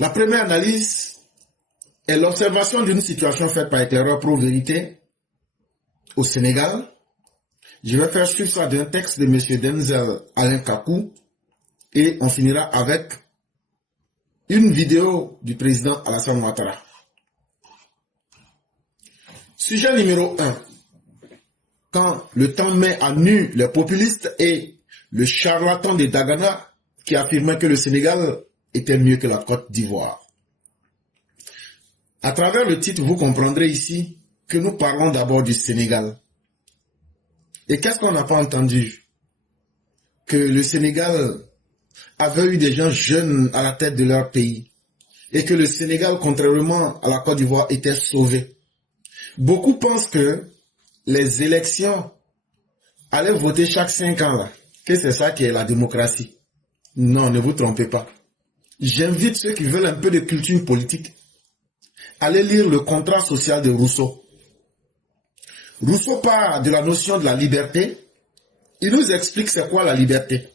La première analyse est l'observation d'une situation faite par Éclaireur Pro Vérité au Sénégal. Je vais faire suivre ça d'un texte de M. Denzel Alain Kakou et on finira avec une vidéo du président Alassane Ouattara. Sujet numéro 1. Quand le temps met à nu les populistes et le charlatan de Dagana qui affirmait que le Sénégal était mieux que la Côte d'Ivoire. À travers le titre, vous comprendrez ici que nous parlons d'abord du Sénégal. Et qu'est-ce qu'on n'a pas entendu? Que le Sénégal avait eu des gens jeunes à la tête de leur pays. Et que le Sénégal, contrairement à la Côte d'Ivoire, était sauvé. Beaucoup pensent que les élections allaient voter chaque 5 ans là. Que c'est ça qui est la démocratie. Non, ne vous trompez pas. J'invite ceux qui veulent un peu de culture politique à aller lire le contrat social de Rousseau. Rousseau parle de la notion de la liberté. Il nous explique c'est quoi la liberté.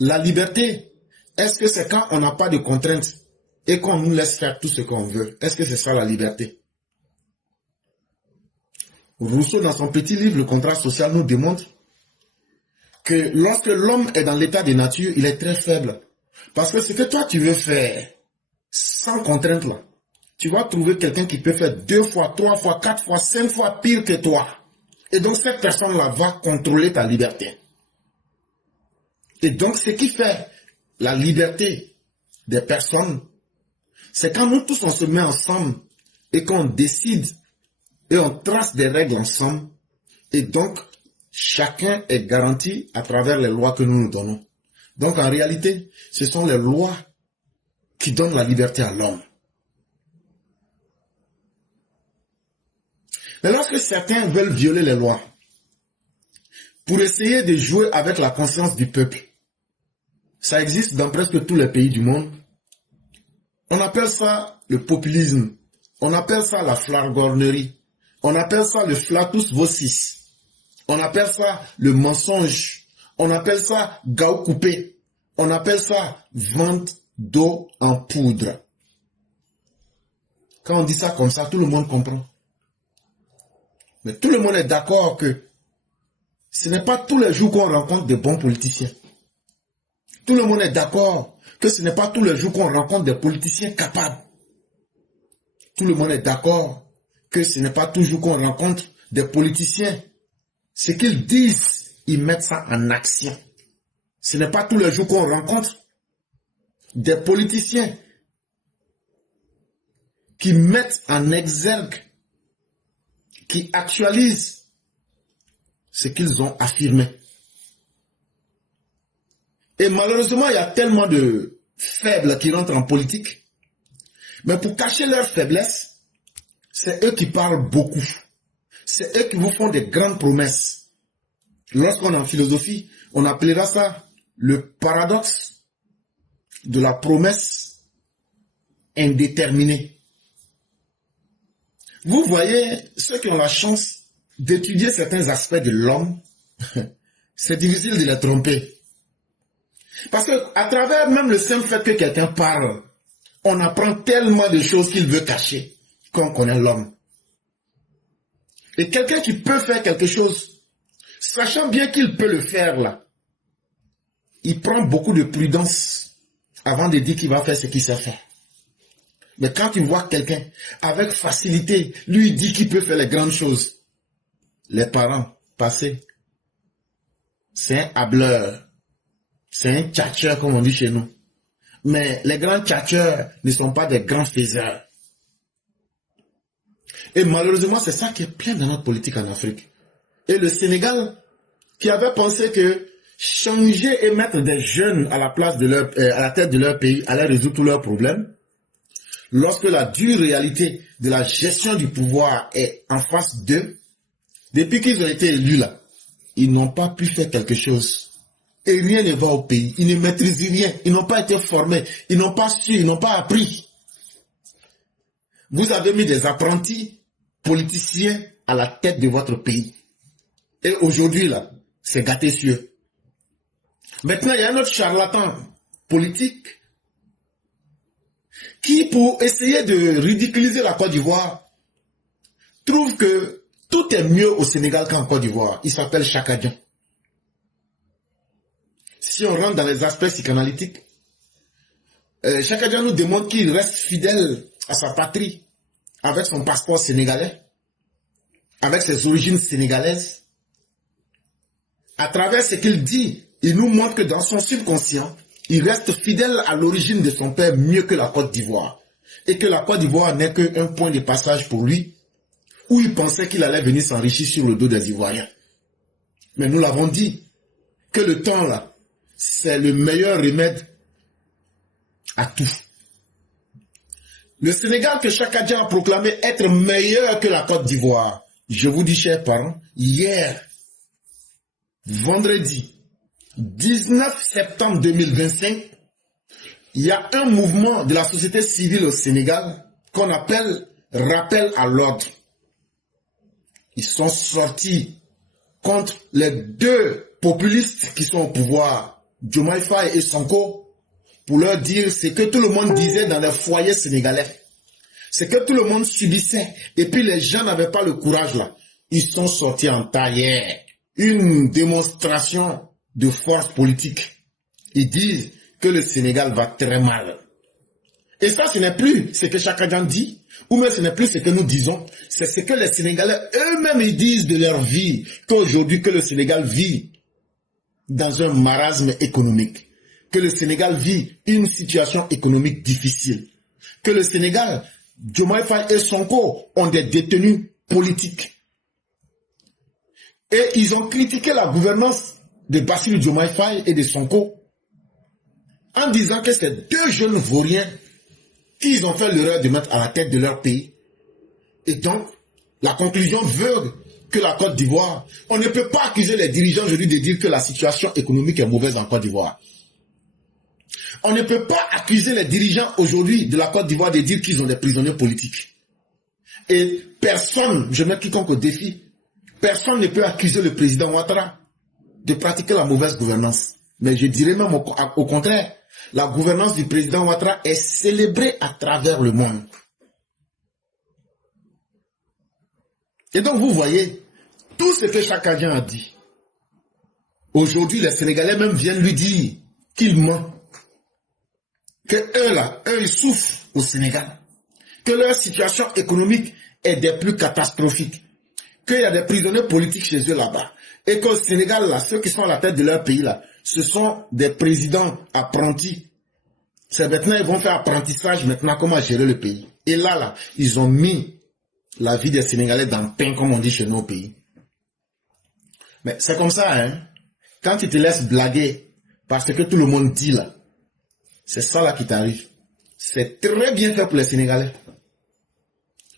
La liberté, est-ce que c'est quand on n'a pas de contraintes et qu'on nous laisse faire tout ce qu'on veut? Est-ce que c'est ça la liberté? Rousseau, dans son petit livre, le contrat social, nous démontre que lorsque l'homme est dans l'état de nature, il est très faible. Parce que ce que toi tu veux faire, sans contrainte là, tu vas trouver quelqu'un qui peut faire 2 fois, 3 fois, 4 fois, 5 fois pire que toi. Et donc cette personne-là va contrôler ta liberté. Et donc ce qui fait la liberté des personnes, c'est quand nous tous on se met ensemble et qu'on décide et on trace des règles ensemble. Et donc chacun est garanti à travers les lois que nous nous donnons. Donc en réalité, ce sont les lois qui donnent la liberté à l'homme. Mais lorsque certains veulent violer les lois, pour essayer de jouer avec la conscience du peuple, ça existe dans presque tous les pays du monde, on appelle ça le populisme, on appelle ça la flagornerie, on appelle ça le flatus vocis, on appelle ça le mensonge, on appelle ça gao coupé, on appelle ça vente d'eau en poudre. Quand on dit ça comme ça, tout le monde comprend. Mais tout le monde est d'accord que ce n'est pas tous les jours qu'on rencontre de bons politiciens. Tout le monde est d'accord que ce n'est pas tous les jours qu'on rencontre des politiciens capables. Tout le monde est d'accord que ce n'est pas toujours qu'on rencontre des politiciens. Ce qu'ils disent, ils mettent ça en action. Ce n'est pas tous les jours qu'on rencontre des politiciens qui mettent en exergue, qui actualisent ce qu'ils ont affirmé. Et malheureusement, il y a tellement de faibles qui rentrent en politique. Mais pour cacher leur faiblesse, c'est eux qui parlent beaucoup. C'est eux qui vous font des grandes promesses. Lorsqu'on est en philosophie, on appellera ça le paradoxe de la promesse indéterminée. Vous voyez, ceux qui ont la chance d'étudier certains aspects de l'homme, c'est difficile de les tromper. Parce que à travers même le simple fait que quelqu'un parle, on apprend tellement de choses qu'il veut cacher qu'on connaît l'homme. Et quelqu'un qui peut faire quelque chose, sachant bien qu'il peut le faire là, il prend beaucoup de prudence avant de dire qu'il va faire ce qu'il sait faire. Mais quand tu vois quelqu'un avec facilité, lui dit qu'il peut faire les grandes choses, les parents passés, c'est un hableur, c'est un tchatcheur comme on dit chez nous. Mais les grands tchatcheurs ne sont pas des grands faiseurs. Et malheureusement, c'est ça qui est plein dans notre politique en Afrique. Et le Sénégal, qui avait pensé que changer et mettre des jeunes à la place de à la tête de leur pays allait résoudre tous leurs problèmes, lorsque la dure réalité de la gestion du pouvoir est en face d'eux, depuis qu'ils ont été élus là, ils n'ont pas pu faire quelque chose. Et rien ne va au pays. Ils ne maîtrisent rien. Ils n'ont pas été formés. Ils n'ont pas su. Ils n'ont pas appris. Vous avez mis des apprentis politiciens à la tête de votre pays. Et aujourd'hui là, c'est gâté sur eux. Maintenant, il y a un autre charlatan politique qui, pour essayer de ridiculiser la Côte d'Ivoire, trouve que tout est mieux au Sénégal qu'en Côte d'Ivoire. Il s'appelle Chaka Dian. Si on rentre dans les aspects psychanalytiques, Chaka Dian nous démontre qu'il reste fidèle à sa patrie, avec son passeport sénégalais, avec ses origines sénégalaises. À travers ce qu'il dit, il nous montre que dans son subconscient, il reste fidèle à l'origine de son père mieux que la Côte d'Ivoire. Et que la Côte d'Ivoire n'est qu'un point de passage pour lui, où il pensait qu'il allait venir s'enrichir sur le dos des Ivoiriens. Mais nous l'avons dit, que le temps là, c'est le meilleur remède à tout. Le Sénégal que Chaka Dian a proclamé être meilleur que la Côte d'Ivoire. Je vous dis, chers parents, hier, vendredi 19 septembre 2025, il y a un mouvement de la société civile au Sénégal qu'on appelle rappel à l'ordre. Ils sont sortis contre les deux populistes qui sont au pouvoir, Diomaye Faye et Sonko, pour leur dire ce que tout le monde disait dans les foyers sénégalais. Ce que tout le monde subissait. Et puis les gens n'avaient pas le courage là. Ils sont sortis en taillère. Une démonstration de force politique. Ils disent que le Sénégal va très mal. Et ça, ce n'est plus ce que Chaka Dian dit, ou même ce n'est plus ce que nous disons. C'est ce que les Sénégalais eux-mêmes ils disent de leur vie, qu'aujourd'hui que le Sénégal vit dans un marasme économique, que le Sénégal vit une situation économique difficile, que le Sénégal, Diomaye Faye et Sonko ont des détenus politiques. Et ils ont critiqué la gouvernance de Bassirou Diomaye Faye et de Sonko en disant que ces deux jeunes vauriens qu'ils ont fait l'erreur de mettre à la tête de leur pays. Et donc, la conclusion veut que la Côte d'Ivoire, on ne peut pas accuser les dirigeants aujourd'hui de dire que la situation économique est mauvaise en Côte d'Ivoire. On ne peut pas accuser les dirigeants aujourd'hui de la Côte d'Ivoire de dire qu'ils ont des prisonniers politiques. Et personne, je mets quiconque au défi, personne ne peut accuser le président Ouattara de pratiquer la mauvaise gouvernance. Mais je dirais même au contraire, la gouvernance du président Ouattara est célébrée à travers le monde. Et donc vous voyez, tout ce que Chaka Dian a dit, aujourd'hui les Sénégalais même viennent lui dire qu'il ment. Que eux ils souffrent au Sénégal. Que leur situation économique est des plus catastrophiques. Qu'il y a des prisonniers politiques chez eux là-bas. Et qu'au Sénégal, là, ceux qui sont à la tête de leur pays, là, ce sont des présidents apprentis. C'est maintenant, ils vont faire apprentissage maintenant comment gérer le pays. Et là, ils ont mis la vie des Sénégalais dans le pain, comme on dit chez nous au pays. Mais c'est comme ça, hein. Quand tu te laisses blaguer parce que tout le monde dit là, c'est ça là qui t'arrive. C'est très bien fait pour les Sénégalais.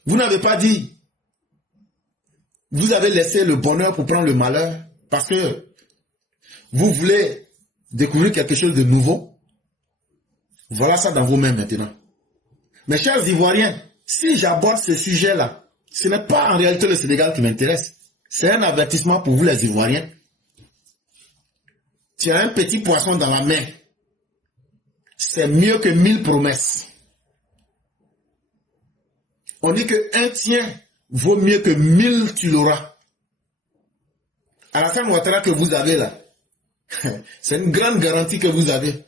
Vous n'avez pas dit, vous avez laissé le bonheur pour prendre le malheur parce que vous voulez découvrir quelque chose de nouveau. Voilà ça dans vos mains maintenant. Mes chers Ivoiriens, si j'aborde ce sujet-là, ce n'est pas en réalité le Sénégal qui m'intéresse. C'est un avertissement pour vous les Ivoiriens. Tu as un petit poisson dans la main. C'est mieux que 1000 promesses. On dit que un tien vaut mieux que 1000 tu l'auras. Alassane Ouattara que vous avez là, c'est une grande garantie que vous avez.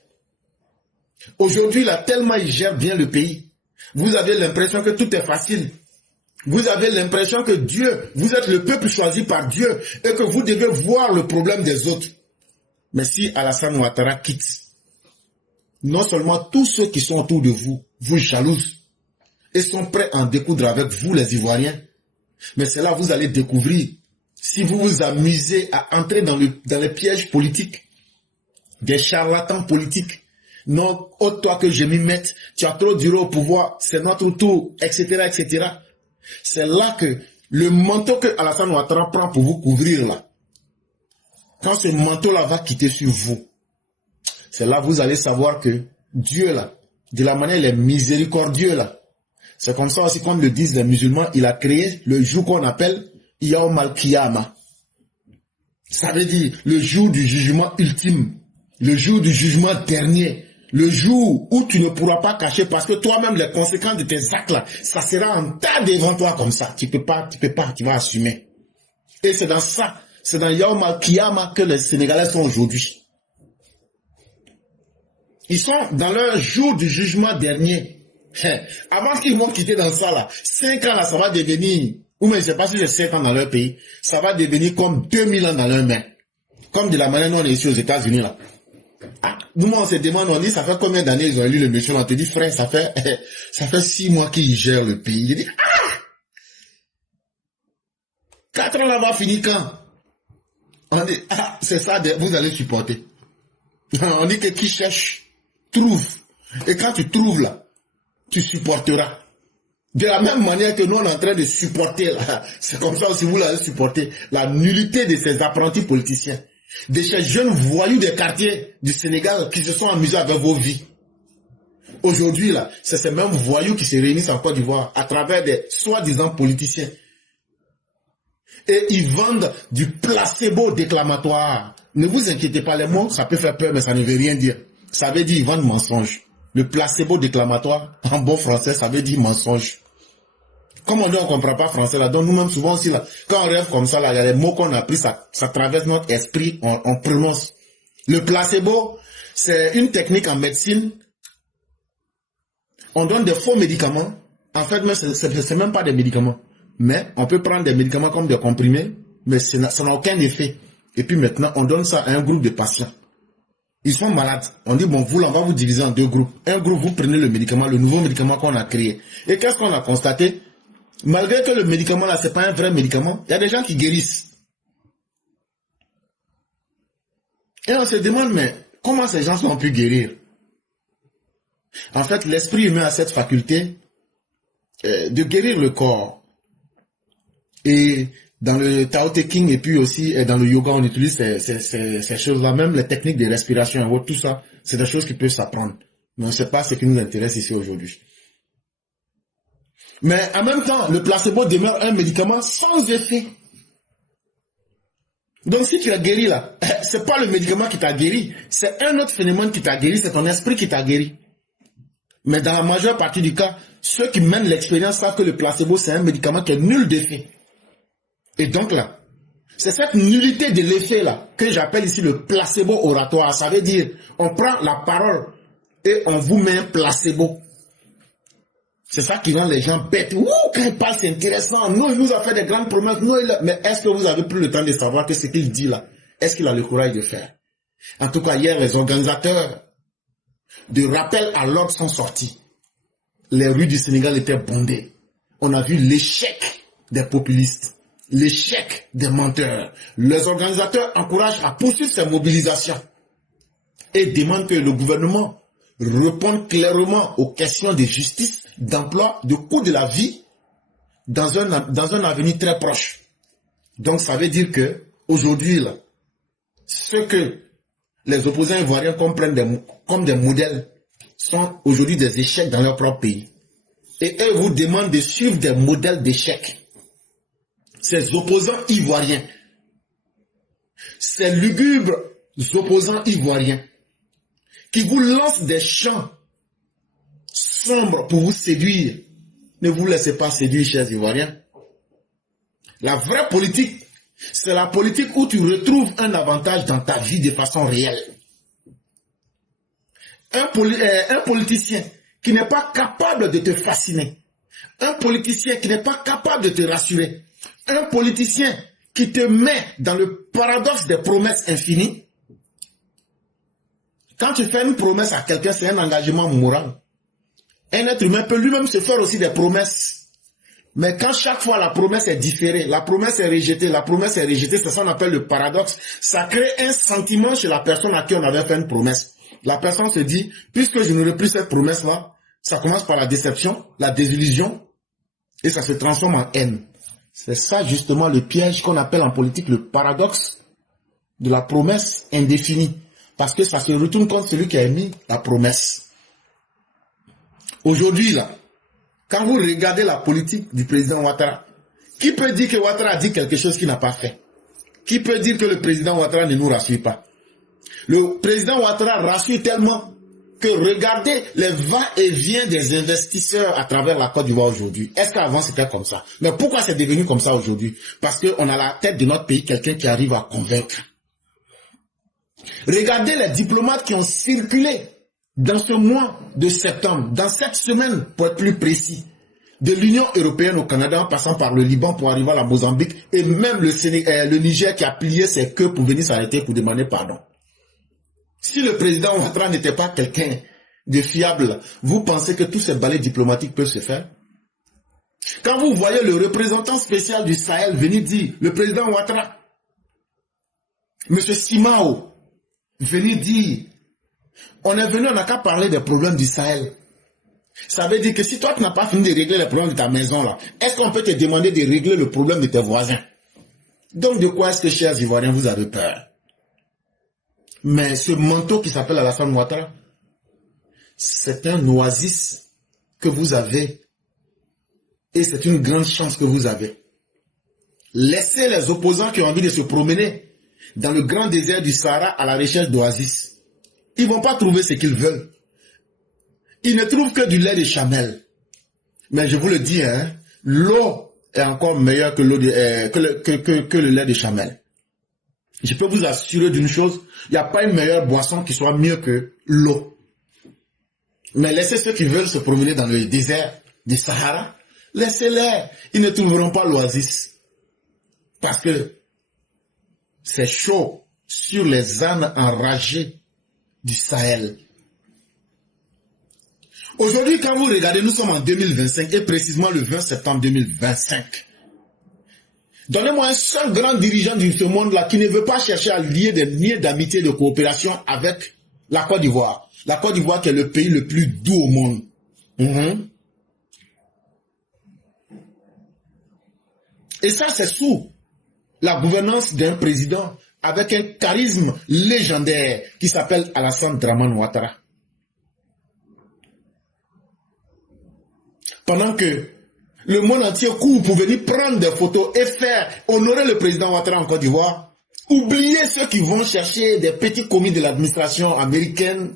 Aujourd'hui, là, tellement il gère bien le pays, vous avez l'impression que tout est facile. Vous avez l'impression que Dieu, vous êtes le peuple choisi par Dieu et que vous devez voir le problème des autres. Mais si Alassane Ouattara quitte, non seulement tous ceux qui sont autour de vous vous jalousent et sont prêts à en découdre avec vous les Ivoiriens, mais c'est là que vous allez découvrir, si vous vous amusez à entrer dans les pièges politiques, des charlatans politiques, non, toi que je m'y mette, tu as trop duré au pouvoir, c'est notre tour, etc., etc. C'est là que le manteau que Alassane Ouattara prend pour vous couvrir là, quand ce manteau-là va quitter sur vous, c'est là que vous allez savoir que Dieu là, de la manière il est miséricordieux là, c'est comme ça aussi comme le disent les musulmans, il a créé le jour qu'on appelle Yaum al-Qiyamah. Ça veut dire le jour du jugement ultime, le jour du jugement dernier, Le jour où tu ne pourras pas cacher, parce que toi-même, les conséquences de tes actes là, ça sera en tas devant toi comme ça. Tu peux pas, tu vas assumer. Et c'est dans ça, c'est dans Yaouma Kiyama que les Sénégalais sont aujourd'hui. Ils sont dans leur jour du jugement dernier. Avant qu'ils vont quitter dans ça là, 5 ans là, ça va devenir, ou même je ne sais pas si c'est 5 ans dans leur pays, ça va devenir comme 2000 ans dans leur main. Comme de la manière dont on est ici aux États-Unis là. Ah, nous, on se demande, on dit, ça fait combien d'années ils ont élu le monsieur? On te dit, frère, ça fait 6 mois qu'il gère le pays. Il dit, 4 ans là va finir quand? On dit, c'est ça, vous allez supporter. On dit que qui cherche, trouve. Et quand tu trouves là, tu supporteras. De la même manière que nous, on est en train de supporter là, c'est comme ça aussi, vous l'avez supporté, la nullité de ces apprentis politiciens. De ces jeunes voyous des quartiers du Sénégal qui se sont amusés avec vos vies. Aujourd'hui, là, c'est ces mêmes voyous qui se réunissent en Côte d'Ivoire à travers des soi-disant politiciens. Et ils vendent du placebo déclamatoire. Ne vous inquiétez pas, les mots, ça peut faire peur, mais ça ne veut rien dire. Ça veut dire ils vendent mensonge. Le placebo déclamatoire, en bon français, ça veut dire mensonge. Comme on dit, on ne comprend pas français là, donc nous-mêmes souvent aussi là, quand on rêve comme ça là, il y a des mots qu'on a appris, ça traverse notre esprit, on prononce. Le placebo, c'est une technique en médecine. On donne des faux médicaments. En fait, c'est même pas des médicaments. Mais on peut prendre des médicaments comme des comprimés, mais ça n'a aucun effet. Et puis maintenant, on donne ça à un groupe de patients. Ils sont malades. On dit, bon, vous, là, on va vous diviser en 2 groupes. Un groupe, vous prenez le médicament, le nouveau médicament qu'on a créé. Et qu'est-ce qu'on a constaté? Malgré que le médicament là, c'est pas un vrai médicament, il y a des gens qui guérissent. Et on se demande, mais comment ces gens ont pu guérir? En fait, l'esprit humain a cette faculté de guérir le corps. Et dans le Tao Te Ching et puis aussi dans le yoga, on utilise ces choses-là, même les techniques de respiration et autres, tout ça, c'est des choses qui peuvent s'apprendre. Mais on ne sait pas ce qui nous intéresse ici aujourd'hui. Mais en même temps, le placebo demeure un médicament sans effet. Donc si tu as guéri là, c'est pas le médicament qui t'a guéri, c'est un autre phénomène qui t'a guéri, c'est ton esprit qui t'a guéri. Mais dans la majeure partie du cas, ceux qui mènent l'expérience savent que le placebo c'est un médicament qui est nul d'effet. Et donc là, c'est cette nullité de l'effet là que j'appelle ici le placebo oratoire. Ça veut dire, on prend la parole et on vous met un placebo. C'est ça qui rend les gens bêtes. Ouh, quand il parle, c'est intéressant. Nous, il nous a fait des grandes promesses. Mais est-ce que vous avez pris le temps de savoir que ce qu'il dit là, est-ce qu'il a le courage de faire? En tout cas, hier, les organisateurs de rappel à l'ordre sont sortis. Les rues du Sénégal étaient bondées. On a vu l'échec des populistes, l'échec des menteurs. Les organisateurs encouragent à poursuivre ces mobilisations et demandent que le gouvernement réponde clairement aux questions de justice, d'emploi, de coût de la vie dans un avenir très proche. Donc ça veut dire que aujourd'hui, là, ce que les opposants ivoiriens comprennent comme des modèles sont aujourd'hui des échecs dans leur propre pays. Et eux vous demandent de suivre des modèles d'échecs. Ces opposants ivoiriens, ces lugubres opposants ivoiriens, qui vous lancent des chants sombres pour vous séduire. Ne vous laissez pas séduire, chers Ivoiriens. La vraie politique, c'est la politique où tu retrouves un avantage dans ta vie de façon réelle. Un politicien qui n'est pas capable de te fasciner. Un politicien qui n'est pas capable de te rassurer. Un politicien qui te met dans le paradoxe des promesses infinies. Quand tu fais une promesse à quelqu'un, c'est un engagement moral. Un être humain peut lui-même se faire aussi des promesses. Mais quand chaque fois la promesse est différée, la promesse est rejetée, c'est ça qu'on appelle le paradoxe. Ça crée un sentiment chez la personne à qui on avait fait une promesse. La personne se dit, puisque je n'aurai plus cette promesse-là, ça commence par la déception, la désillusion, et ça se transforme en haine. C'est ça justement le piège qu'on appelle en politique le paradoxe de la promesse indéfinie. Parce que ça se retourne contre celui qui a émis la promesse. Aujourd'hui, là, quand vous regardez la politique du président Ouattara, qui peut dire que Ouattara a dit quelque chose qu'il n'a pas fait? Qui peut dire que le président Ouattara ne nous rassure pas? Le président Ouattara rassure tellement que regardez les va-et-vient des investisseurs à travers la Côte d'Ivoire aujourd'hui. Est-ce qu'avant c'était comme ça? Mais pourquoi c'est devenu comme ça aujourd'hui? Parce qu'on a à la tête de notre pays quelqu'un qui arrive à convaincre. Regardez les diplomates qui ont circulé dans ce mois de septembre, dans cette semaine pour être plus précis, de l'Union européenne au Canada en passant par le Liban pour arriver à la Mozambique et même le Niger qui a plié ses queues pour venir s'arrêter pour demander pardon. Si le président Ouattara n'était pas quelqu'un de fiable, vous pensez que tous ces balais diplomatiques peuvent se faire? Quand vous voyez le représentant spécial du Sahel venir dire, le président Ouattara, M. Simao, venir dire, on est venu, on n'a qu'à parler des problèmes du Sahel. Ça veut dire que si toi tu n'as pas fini de régler les problèmes de ta maison là, est-ce qu'on peut te demander de régler le problème de tes voisins? Donc de quoi est-ce que, chers Ivoiriens, vous avez peur? Mais ce manteau qui s'appelle Alassane Ouattara, c'est un oasis que vous avez et c'est une grande chance que vous avez. Laissez les opposants qui ont envie de se promener dans le grand désert du Sahara à la recherche d'oasis. Ils ne vont pas trouver ce qu'ils veulent. Ils ne trouvent que du lait de chamel. Mais je vous le dis, hein, l'eau est encore meilleure que le lait de chamel. Je peux vous assurer d'une chose, il n'y a pas une meilleure boisson qui soit mieux que l'eau. Mais laissez ceux qui veulent se promener dans le désert du Sahara, laissez-les. Ils ne trouveront pas l'oasis. Parce que c'est chaud sur les ânes enragés du Sahel. Aujourd'hui, quand vous regardez, nous sommes en 2025 et précisément le 20 septembre 2025. Donnez-moi un seul grand dirigeant de ce monde-là qui ne veut pas chercher à lier des liens d'amitié et de coopération avec la Côte d'Ivoire. La Côte d'Ivoire qui est le pays le plus doux au monde. Et ça, c'est sous la gouvernance d'un président avec un charisme légendaire qui s'appelle Alassane Dramane Ouattara. Pendant que le monde entier court pour venir prendre des photos et faire honorer le président Ouattara en Côte d'Ivoire, oubliez ceux qui vont chercher des petits commis de l'administration américaine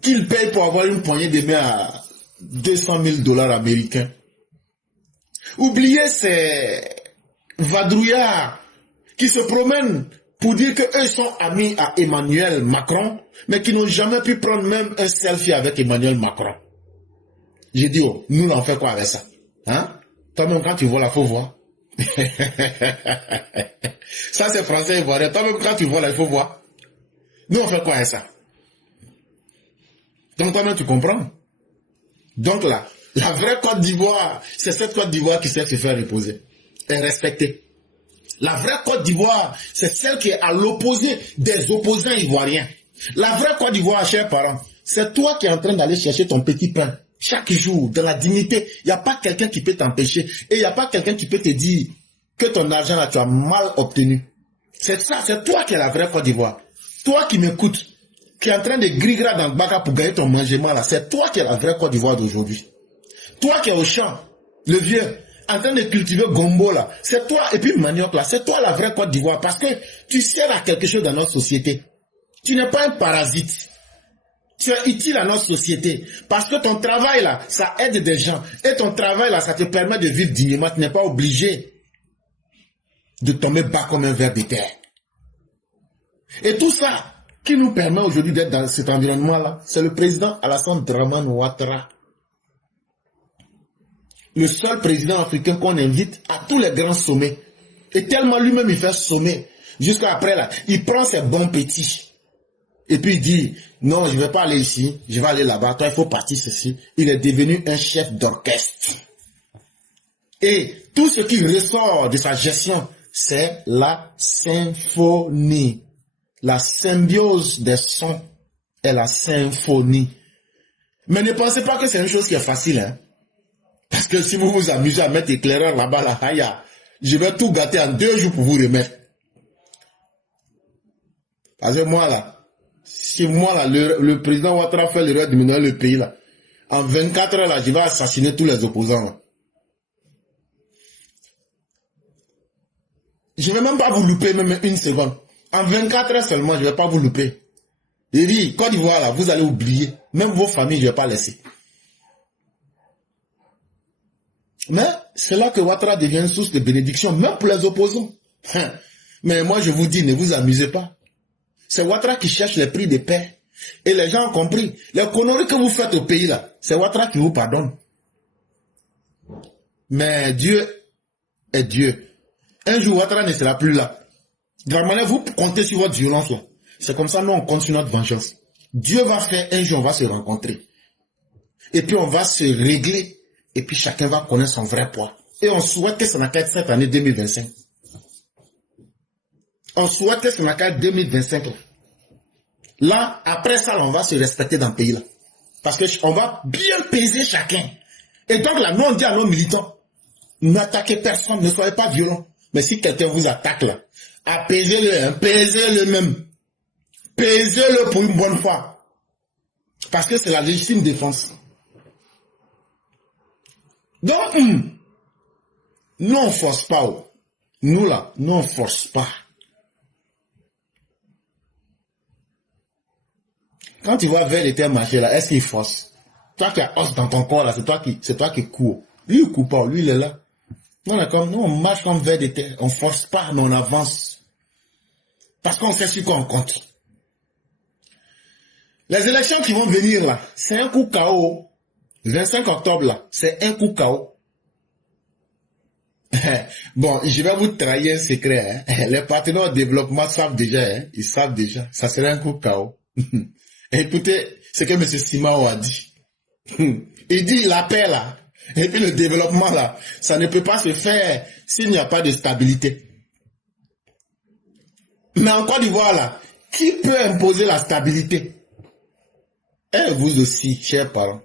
qu'ils payent pour avoir une poignée de main à 200 000 $ américains. Oubliez ces vadrouillards qui se promènent pour dire qu'eux sont amis à Emmanuel Macron, mais qui n'ont jamais pu prendre même un selfie avec Emmanuel Macron. J'ai dit, oh, nous, on fait quoi avec ça? Hein? Toi-même, quand tu vois là, il faut voir. Ça, c'est français ivoirien. Toi-même, quand tu vois là, il faut voir. Nous, on fait quoi avec ça? Donc, toi-même, tu comprends? Donc là, la vraie Côte d'Ivoire, c'est cette Côte d'Ivoire qui sait se faire reposer et respecter. La vraie Côte d'Ivoire, c'est celle qui est à l'opposé des opposants ivoiriens. La vraie Côte d'Ivoire, chers parents, c'est toi qui es en train d'aller chercher ton petit pain. Chaque jour, dans la dignité, il n'y a pas quelqu'un qui peut t'empêcher. Et il n'y a pas quelqu'un qui peut te dire que ton argent là, tu as mal obtenu. C'est ça, c'est toi qui es la vraie Côte d'Ivoire. Toi qui m'écoutes, qui es en train de grigrer dans le bac pour gagner ton mangement là, c'est toi qui es la vraie Côte d'Ivoire d'aujourd'hui. Toi qui es au champ, le vieux, en train de cultiver gombo là, c'est toi, et puis manioc là, c'est toi la vraie Côte d'Ivoire parce que tu sers à quelque chose dans notre société. Tu n'es pas un parasite. Tu es utile à notre société. Parce que ton travail là, ça aide des gens. Et ton travail là, ça te permet de vivre dignement. Tu n'es pas obligé de tomber bas comme un ver de terre. Et tout ça, qui nous permet aujourd'hui d'être dans cet environnement là, c'est le président Alassane Dramane Ouattara. Le seul président africain qu'on invite à tous les grands sommets. Et tellement lui-même il fait sommet. Jusqu'à après là, il prend ses bons petits. Et puis il dit, non, je ne vais pas aller ici, je vais aller là-bas, toi il faut partir ceci. Il est devenu un chef d'orchestre. Et tout ce qui ressort de sa gestion, c'est la symphonie. La symbiose des sons est la symphonie. Mais ne pensez pas que c'est une chose qui est facile. Hein? Parce que si vous vous amusez à mettre éclaireur là-bas, là, je vais tout gâter en 2 jours pour vous remettre. Parce que moi là, si moi là, le président Ouattara fait l'erreur de mener le pays là, en 24 heures là, je vais assassiner tous les opposants là. Je ne vais même pas vous louper même une seconde. En 24 heures seulement, je ne vais pas vous louper. Il dit, Côte d'Ivoire, là, vous allez oublier. Même vos familles, je ne vais pas laisser. Mais c'est là que Ouattara devient une source de bénédiction, même pour les opposants. Mais moi, je vous dis, ne vous amusez pas. C'est Ouattara qui cherche les prix de paix. Et les gens ont compris. Les conneries que vous faites au pays, là, c'est Ouattara qui vous pardonne. Mais Dieu est Dieu. Un jour, Ouattara ne sera plus là. De la manière, vous comptez sur votre violence. C'est comme ça, nous, on compte sur notre vengeance. Dieu va faire, un jour, on va se rencontrer. Et puis, on va se régler. Et puis, chacun va connaître son vrai poids. Et on souhaite que ça n'a qu'à être cette année 2025. On souhaite que ça n'a qu'à être 2025. Là, après ça, là, on va se respecter dans le pays. Là. Parce qu'on va bien peser chacun. Et donc, là, nous, on dit à nos militants, n'attaquez personne, ne soyez pas violents. Mais si quelqu'un vous attaque, là, apaisez-le, hein, pesez-le même. Pesez-le pour une bonne fois. Parce que c'est la légitime défense. Donc, nous, on ne force pas. Oh. Nous, là, nous, on ne force pas. Quand tu vois vers l'été marcher, là, est-ce qu'il force? Toi qui as os dans ton corps, là, c'est toi qui cours. Lui, il ne court pas, lui, il est là. Non, d'accord, nous, on marche comme vers l'été. On ne force pas, mais on avance. Parce qu'on sait sur quoi on compte. Les élections qui vont venir, là, c'est un coup KO. 25 octobre, là, c'est un coup KO. Bon, je vais vous trahir un secret. Hein. Les partenaires au développement savent déjà. Hein. Ils savent déjà. Ça serait un coup KO. Écoutez ce que M. Simao a dit. Il dit la paix, là. Et puis le développement, là, ça ne peut pas se faire s'il n'y a pas de stabilité. Mais en Côte d'Ivoire, là, qui peut imposer la stabilité? Et vous aussi, chers parents.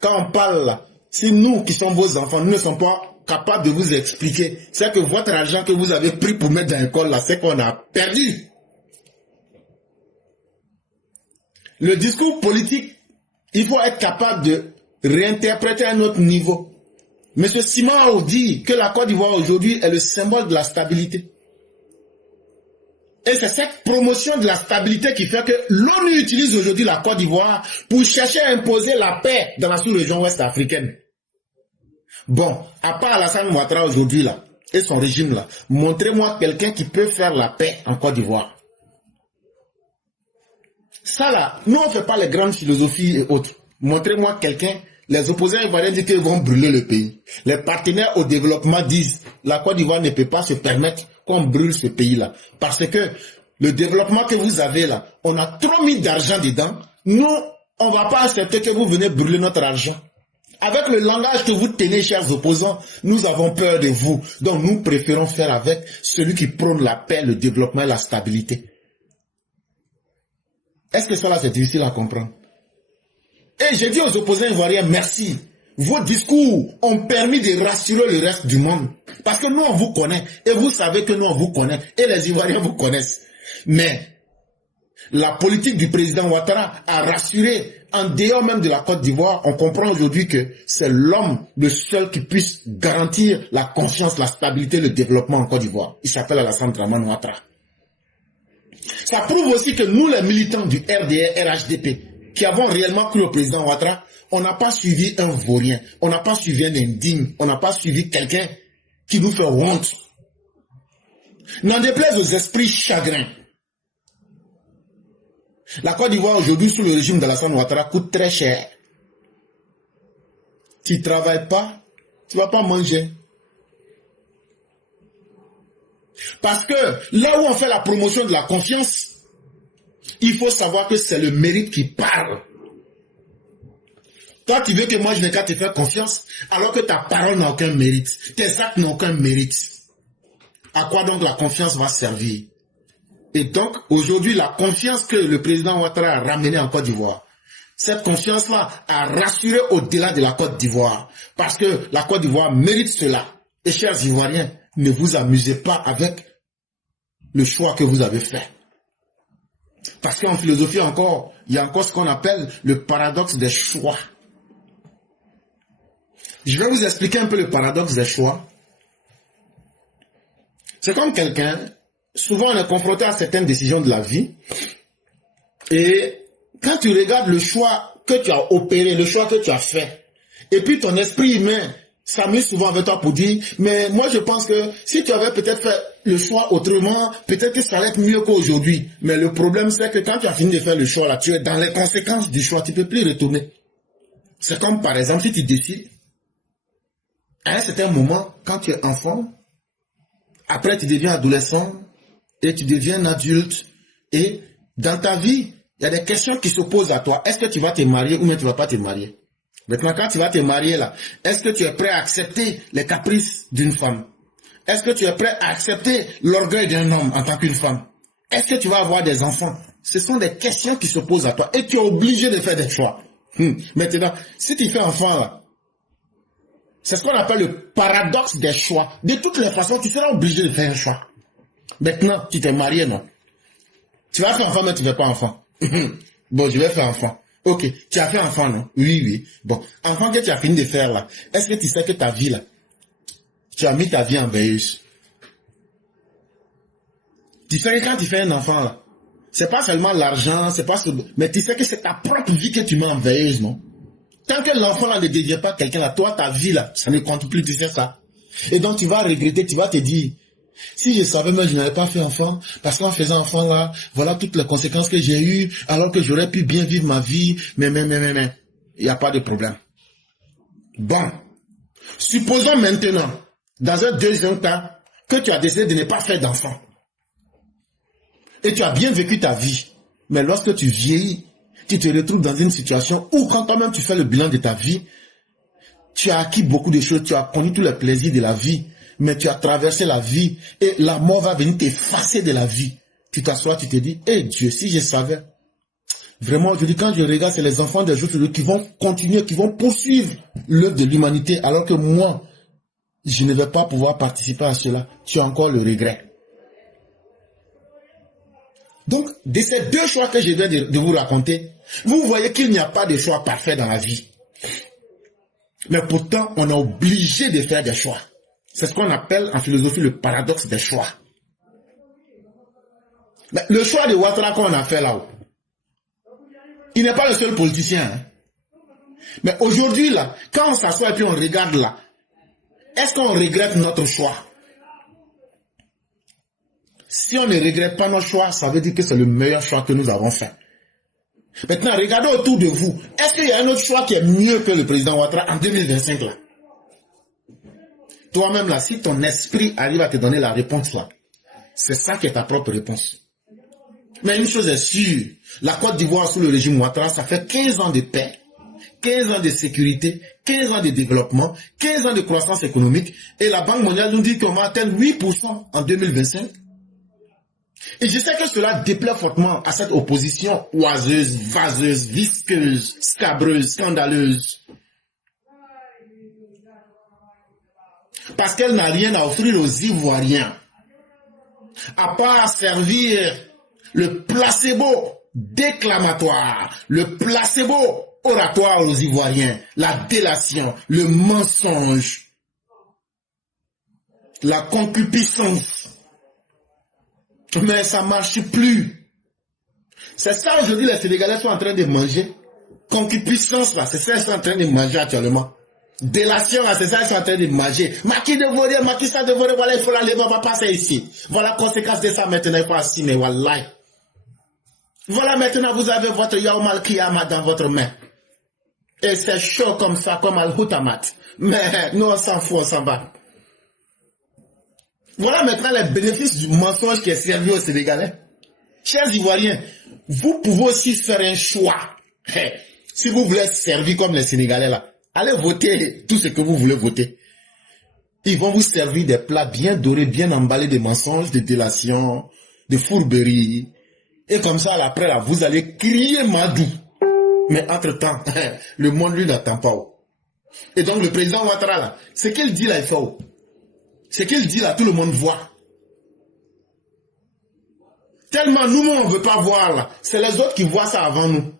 Quand on parle, là, si nous qui sommes vos enfants, nous ne sommes pas capables de vous expliquer, c'est que votre argent que vous avez pris pour mettre dans l'école, là, c'est qu'on a perdu. Le discours politique, il faut être capable de réinterpréter à un autre niveau. M. Simao dit que la Côte d'Ivoire aujourd'hui est le symbole de la stabilité. Et c'est cette promotion de la stabilité qui fait que l'ONU utilise aujourd'hui la Côte d'Ivoire pour chercher à imposer la paix dans la sous-région ouest africaine. Bon, à part Alassane Ouattara aujourd'hui là, et son régime là, montrez-moi quelqu'un qui peut faire la paix en Côte d'Ivoire. Ça là, nous on ne fait pas les grandes philosophies et autres. Montrez-moi quelqu'un, les opposants ivoiriens disent qu'ils vont brûler le pays. Les partenaires au développement disent la Côte d'Ivoire ne peut pas se permettre qu'on brûle ce pays-là. Parce que le développement que vous avez là, on a trop mis d'argent dedans. Nous, on ne va pas accepter que vous venez brûler notre argent. Avec le langage que vous tenez, chers opposants, nous avons peur de vous. Donc nous préférons faire avec celui qui prône la paix, le développement et la stabilité. Est-ce que cela c'est difficile à comprendre? Et j'ai dit aux opposants ivoiriens, merci. Vos discours ont permis de rassurer le reste du monde. Parce que nous, on vous connaît. Et vous savez que nous, on vous connaît. Et les Ivoiriens vous connaissent. Mais la politique du président Ouattara a rassuré. En dehors même de la Côte d'Ivoire, on comprend aujourd'hui que c'est l'homme le seul qui puisse garantir la confiance, la stabilité, le développement en Côte d'Ivoire. Il s'appelle Alassane Dramane Ouattara. Ça prouve aussi que nous, les militants du RDR, RHDP, qui avons réellement cru au président Ouattara, on n'a pas suivi un vaurien, on n'a pas suivi un indigne, on n'a pas suivi quelqu'un qui nous fait honte. N'en déplaise aux esprits chagrins. La Côte d'Ivoire aujourd'hui sous le régime d'Alassane Ouattara coûte très cher. Tu ne travailles pas, tu ne vas pas manger. Parce que là où on fait la promotion de la confiance, il faut savoir que c'est le mérite qui parle. Toi, tu veux que moi je n'ai qu'à te faire confiance, alors que ta parole n'a aucun mérite, tes actes n'ont aucun mérite. À quoi donc la confiance va servir? Et donc, aujourd'hui, la confiance que le président Ouattara a ramenée en Côte d'Ivoire, cette confiance-là a rassuré au-delà de la Côte d'Ivoire. Parce que la Côte d'Ivoire mérite cela. Et chers Ivoiriens, ne vous amusez pas avec le choix que vous avez fait. Parce qu'en philosophie encore, il y a encore ce qu'on appelle le paradoxe des choix. Je vais vous expliquer un peu le paradoxe des choix. C'est comme quelqu'un, souvent on est confronté à certaines décisions de la vie, Et quand tu regardes le choix que tu as opéré, le choix que tu as fait, et puis ton esprit humain s'amuse souvent avec toi pour dire, mais moi je pense que si tu avais peut-être fait le choix autrement, peut-être que ça allait être mieux qu'aujourd'hui. Mais le problème c'est que quand tu as fini de faire le choix là, tu es dans les conséquences du choix, tu ne peux plus retourner. C'est comme par exemple si tu décides, à un certain moment, quand tu es enfant, après tu deviens adolescent, et tu deviens adulte, et dans ta vie, il y a des questions qui se posent à toi. Est-ce que tu vas te marier ou bien tu ne vas pas te marier? Maintenant, quand tu vas te marier là, est-ce que tu es prêt à accepter les caprices d'une femme? Est-ce que tu es prêt à accepter l'orgueil d'un homme en tant qu'une femme? Est-ce que tu vas avoir des enfants? Ce sont des questions qui se posent à toi et tu es obligé de faire des choix. Maintenant, si tu fais enfant là, c'est ce qu'on appelle le paradoxe des choix. De toutes les façons, tu seras obligé de faire un choix. Maintenant, tu t'es marié, non? Tu vas faire enfant, mais tu ne fais pas enfant. Bon, je vais faire enfant. Ok, tu as fait enfant, non? Oui, oui. Bon, enfant que tu as fini de faire là, est-ce que tu sais que ta vie là, tu as mis ta vie en veilleuse? Tu sais que quand tu fais un enfant là, c'est pas seulement l'argent, c'est pas mais tu sais que c'est ta propre vie que tu mets en veilleuse, non? Tant que l'enfant là ne devient pas quelqu'un là, toi, ta vie là, ça ne compte plus, tu sais ça. Et donc tu vas regretter, tu vas te dire, si je savais même, je n'avais pas fait enfant, parce qu'en faisant enfant là, voilà toutes les conséquences que j'ai eues, alors que j'aurais pu bien vivre ma vie, mais, il n'y a pas de problème. Bon, supposons maintenant, dans un deuxième cas, que tu as décidé de ne pas faire d'enfant. Et tu as bien vécu ta vie. Mais lorsque tu vieillis, tu te retrouves dans une situation où quand toi-même tu fais le bilan de ta vie, tu as acquis beaucoup de choses, tu as connu tous les plaisirs de la vie, mais tu as traversé la vie et la mort va venir t'effacer de la vie. Tu t'assois, tu te dis, eh Dieu, si je savais. Vraiment, je dis, quand je regarde, c'est les enfants des jours qui vont continuer, qui vont poursuivre l'œuvre de l'humanité, alors que moi, je ne vais pas pouvoir participer à cela. Tu as encore le regret. Donc, de ces deux choix que je viens de vous raconter, vous voyez qu'il n'y a pas de choix parfait dans la vie. Mais pourtant, on est obligé de faire des choix. C'est ce qu'on appelle en philosophie le paradoxe des choix. Mais le choix de Ouattara qu'on a fait là-haut, il n'est pas le seul politicien. Hein. Mais aujourd'hui, là, quand on s'assoit et puis on regarde là, est-ce qu'on regrette notre choix? Si on ne regrette pas notre choix, ça veut dire que c'est le meilleur choix que nous avons fait. Maintenant, regardez autour de vous. Est-ce qu'il y a un autre choix qui est mieux que le président Ouattara en 2025 là? Toi-même là, si ton esprit arrive à te donner la réponse là, c'est ça qui est ta propre réponse. Mais une chose est sûre, la Côte d'Ivoire sous le régime Ouattara, ça fait 15 ans de paix, 15 ans de sécurité, 15 ans de développement, 15 ans de croissance économique, et la Banque mondiale nous dit qu'on va atteindre 8% en 2025. Et je sais que cela déplaît fortement à cette opposition oiseuse, vaseuse, visqueuse, scabreuse, scandaleuse. Parce qu'elle n'a rien à offrir aux Ivoiriens, à part servir le placebo déclamatoire, le placebo oratoire aux Ivoiriens, la délation, le mensonge, la concupiscence. Mais ça ne marche plus. C'est ça aujourd'hui les Sénégalais sont en train de manger. Concupiscence là, c'est ça qu'ils sont en train de manger actuellement. Délation là, c'est ça qu'ils sont en train de manger. Maquis de voler, maquis ça de voler, voilà, il faut l'aller, on va passer ici. Voilà la conséquence de ça maintenant, il faut assumer, wallahi. Voilà maintenant vous avez votre Yaomal Kiyama dans votre main. Et c'est chaud comme ça, comme Al-Houtamat. Mais nous on s'en fout, on s'en bat. Voilà maintenant les bénéfices du mensonge qui est servi aux Sénégalais. Chers Ivoiriens, vous pouvez aussi faire un choix. Si vous voulez être servi comme les Sénégalais là, allez voter tout ce que vous voulez voter. Ils vont vous servir des plats bien dorés, bien emballés de mensonges, de délation, de fourberies. Et comme ça, après, là, vous allez crier Madou. Mais entre-temps, le monde, lui, n'attend pas. Et donc, le président Ouattara, là, ce qu'il dit là, il faut. Ce qu'il dit là, tout le monde voit. Tellement nous, on ne veut pas voir là. C'est les autres qui voient ça avant nous.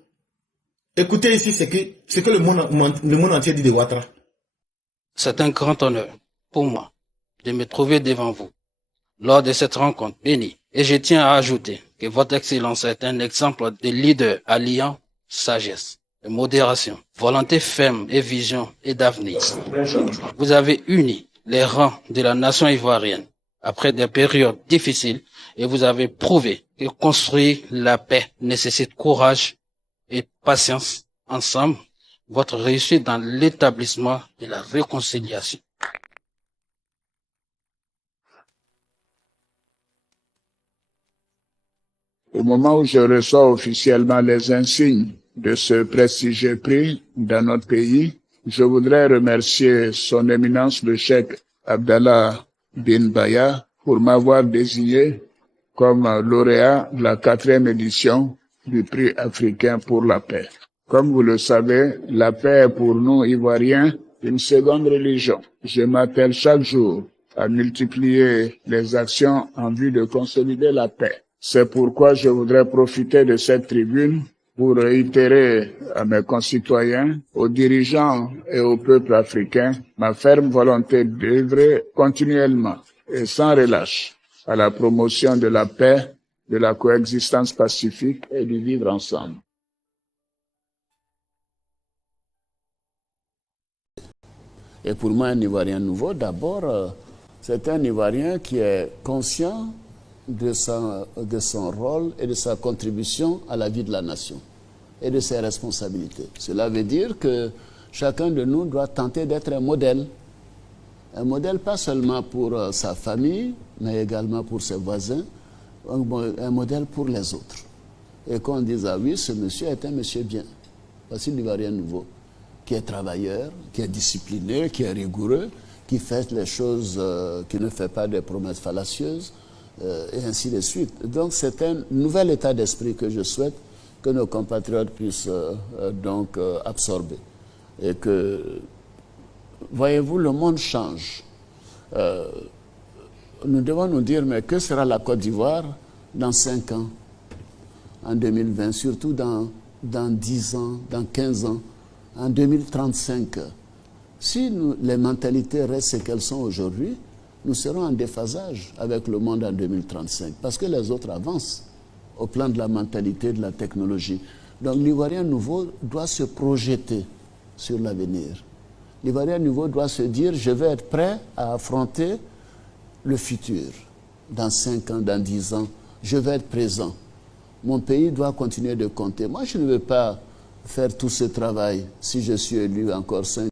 Écoutez ici ce que le monde entier dit de Ouattara. C'est un grand honneur pour moi de me trouver devant vous lors de cette rencontre bénie Et je tiens à ajouter que votre Excellence est un exemple de leader alliant sagesse, modération, volonté ferme et vision et d'avenir. Vous avez uni les rangs de la nation ivoirienne après des périodes difficiles et vous avez prouvé que construire la paix nécessite courage et patience. Ensemble, votre réussite dans l'établissement de la réconciliation. Au moment où je reçois officiellement les insignes de ce prestigieux prix dans notre pays, je voudrais remercier son éminence le cheikh Abdallah bin Baya pour m'avoir désigné comme lauréat de la 4e édition du prix africain pour la paix. Comme vous le savez, la paix est pour nous Ivoiriens une seconde religion. Je m'attelle chaque jour à multiplier les actions en vue de consolider la paix. C'est pourquoi je voudrais profiter de cette tribune pour réitérer à mes concitoyens, aux dirigeants et au peuple africain ma ferme volonté d'œuvrer continuellement et sans relâche à la promotion de la paix, de la coexistence pacifique et du vivre ensemble. Et pour moi, un Ivoirien nouveau, d'abord, c'est un Ivoirien qui est conscient de son rôle et de sa contribution à la vie de la nation et de ses responsabilités. Cela veut dire que chacun de nous doit tenter d'être un modèle pas seulement pour sa famille, mais également pour ses voisins, un modèle pour les autres. Et qu'on dise, ah oui, ce monsieur est un monsieur bien. Voici l'Ivoirien nouveau, qui est travailleur, qui est discipliné, qui est rigoureux, qui fait les choses, qui ne fait pas des promesses fallacieuses, et ainsi de suite. Donc c'est un nouvel état d'esprit que je souhaite que nos compatriotes puissent donc absorber. Et que, voyez-vous, le monde change. Nous devons nous dire, mais que sera la Côte d'Ivoire dans 5 ans, en 2020, surtout dans 10 ans, dans 15 ans, en 2035. Si les mentalités restent ce qu'elles sont aujourd'hui, nous serons en déphasage avec le monde en 2035, parce que les autres avancent au plan de la mentalité, de la technologie. Donc l'Ivoirien nouveau doit se projeter sur l'avenir. L'Ivoirien nouveau doit se dire, je vais être prêt à affronter le futur. Dans 5 ans, dans 10 ans, je vais être présent. Mon pays doit continuer de compter. Moi, je ne veux pas faire tout ce travail si je suis élu encore 5